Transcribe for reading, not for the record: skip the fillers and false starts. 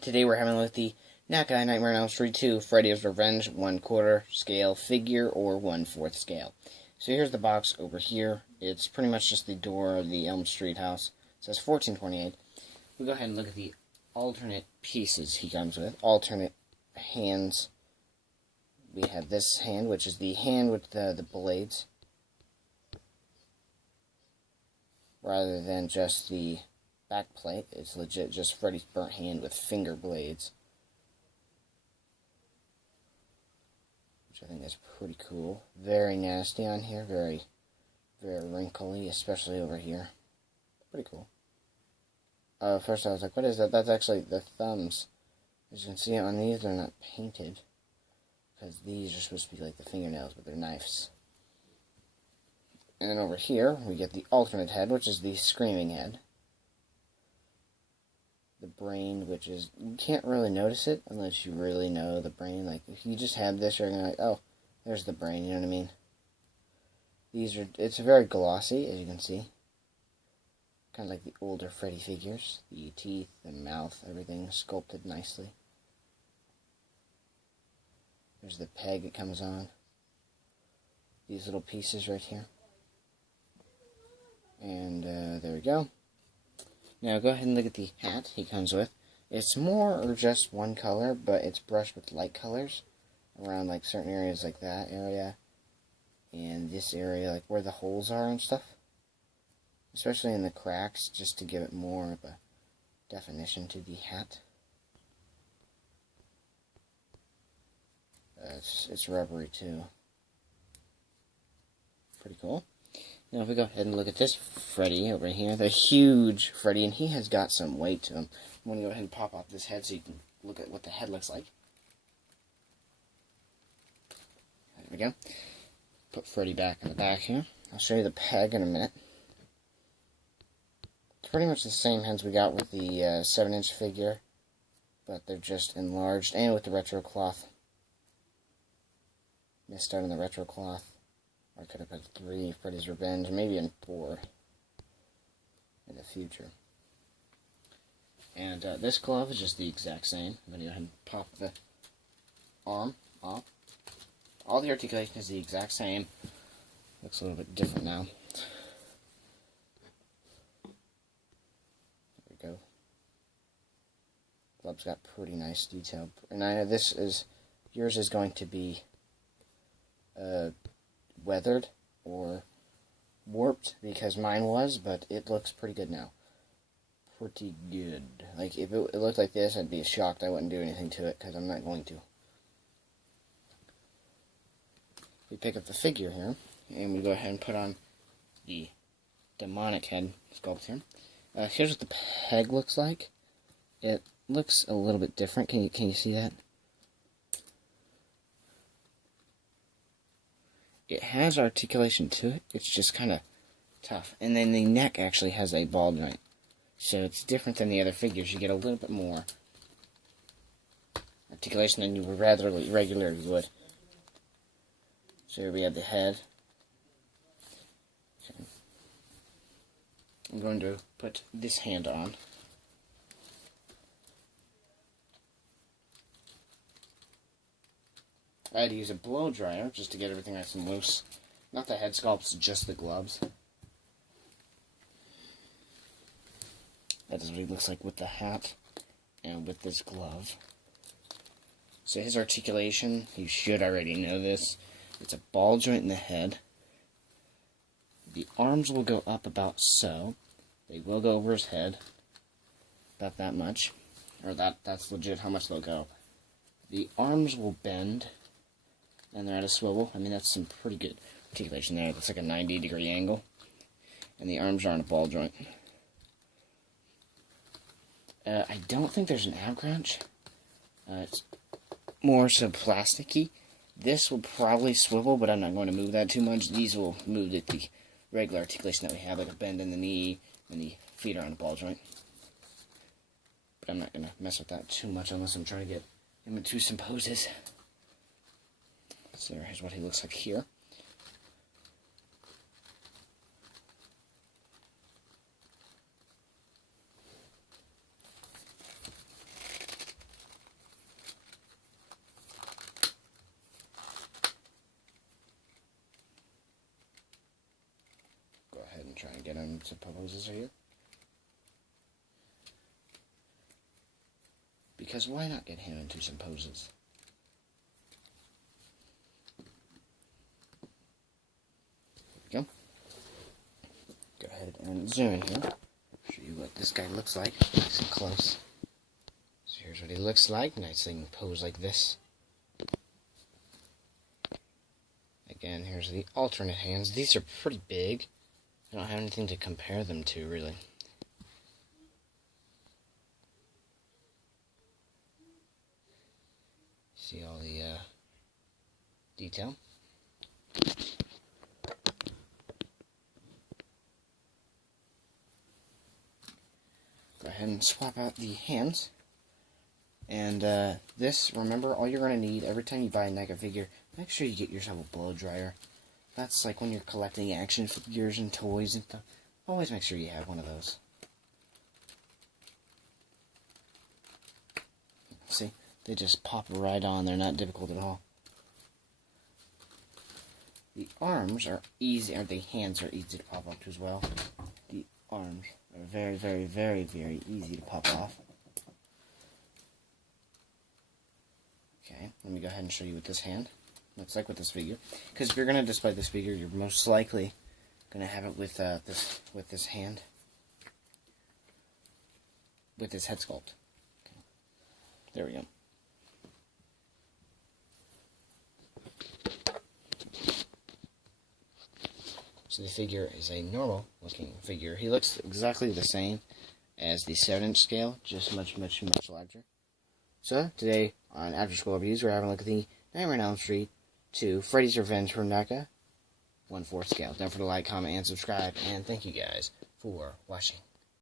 Today we're having a look at the Neca Nightmare on Elm Street 2 Freddy's Revenge 1/4 scale figure or 1/4 scale. So here's the box over here. It's pretty much just the door of the Elm Street house. It says 1428. We'll go ahead and look at the alternate pieces he comes with. Alternate hands. We have this hand, which is the hand with the blades, rather than just the back plate. It's legit just Freddy's burnt hand with finger blades, which I think is pretty cool. Very nasty on here, very wrinkly, especially over here. Pretty cool. First I was like, what is that? That's actually the thumbs. As you can see on these, they're not painted, because these are supposed to be like the fingernails, but they're knives. And then over here, we get the alternate head, which is the screaming head. The brain, which is, you can't really notice it unless you really know the brain. Like, if you just have this, you're going to be like, oh, there's the brain, you know what I mean? It's very glossy, as you can see. Kind of like the older Freddy figures. The teeth, the mouth, everything sculpted nicely. There's the peg it comes on. These little pieces right here. And there we go. Now go ahead and look at the hat he comes with. It's more or just one color, but it's brushed with light colors around like certain areas, like that area and this area, like where the holes are and stuff. Especially in the cracks, just to give it more of a definition to the hat. It's rubbery too. Pretty cool. Now if we go ahead and look at this Freddy over here, the huge Freddy, and he has got some weight to him. I'm going to go ahead and pop off this head so you can look at what the head looks like. There we go. Put Freddy back in the back here. I'll show you the peg in a minute. It's pretty much the same heads we got with the 7-inch figure, but they're just enlarged, and with the retro cloth. Missed out on the retro cloth. I could have put 3 Freddy's Revenge, maybe in 4 in the future. And this glove is just the exact same. I'm going to go ahead and pop the arm off. All the articulation is the exact same. Looks a little bit different now. There we go. Glove's got pretty nice detail. And I know yours is going to be weathered or warped, because mine was, but it looks pretty good now. Pretty good. Like, if it looked like this, I'd be shocked. I wouldn't do anything to it, because I'm not going to. We pick up the figure here, and we go ahead and put on the demonic head sculpt here. Here's what the peg looks like. It looks a little bit different. Can you see that? It has articulation to it. It's just kind of tough. And then the neck actually has a ball joint. So it's different than the other figures. You get a little bit more articulation than you would regularly would. So here we have the head. Okay. I'm going to put this hand on. I had to use a blow dryer just to get everything nice and loose. Not the head sculpts, just the gloves. That is what he looks like with the hat and with this glove. So his articulation, you should already know this. It's a ball joint in the head. The arms will go up about so. They will go over his head. About that much. Or that's legit how much they'll go. The arms will bend. And they're at a swivel. I mean, that's some pretty good articulation there. That's like a 90-degree angle. And the arms are on a ball joint. I don't think there's an ab crunch. It's more so plasticky. This will probably swivel, but I'm not going to move that too much. These will move at the regular articulation that we have, like a bend in the knee, and the feet are on a ball joint. But I'm not going to mess with that too much unless I'm trying to get him into some poses. So here's what he looks like here. try and get him to poses here. Because why not get him into some poses? There we go. Go ahead and zoom in here. Show you what this guy looks like. Nice and close. So here's what he looks like. Nice thing pose like this. Again, here's the alternate hands. These are pretty big. I don't have anything to compare them to, really. See all the detail. Go ahead and swap out the hands. And this, remember, all you're going to need every time you buy a Neca figure, make sure you get yourself a blow dryer. That's like when you're collecting action figures and toys and stuff. Always make sure you have one of those. See, they just pop right on. They're not difficult at all. The arms are easy, or the hands are easy to pop up as well. The arms are very, very, very, very easy to pop off. Okay, let me go ahead and show you with this hand. Looks like with this figure. Because if you're going to display this figure, you're most likely going to have it with this hand, with this head sculpt. Okay. There we go. So the figure is a normal looking figure. He looks exactly the same as the 7-inch scale, just much, much, much larger. So today on After School Reviews, we're having a look at the Nightmare on Elm Street 2 Freddy's Revenge from Neca 1/4 scale. Don't forget to like, comment, and subscribe, and thank you guys for watching.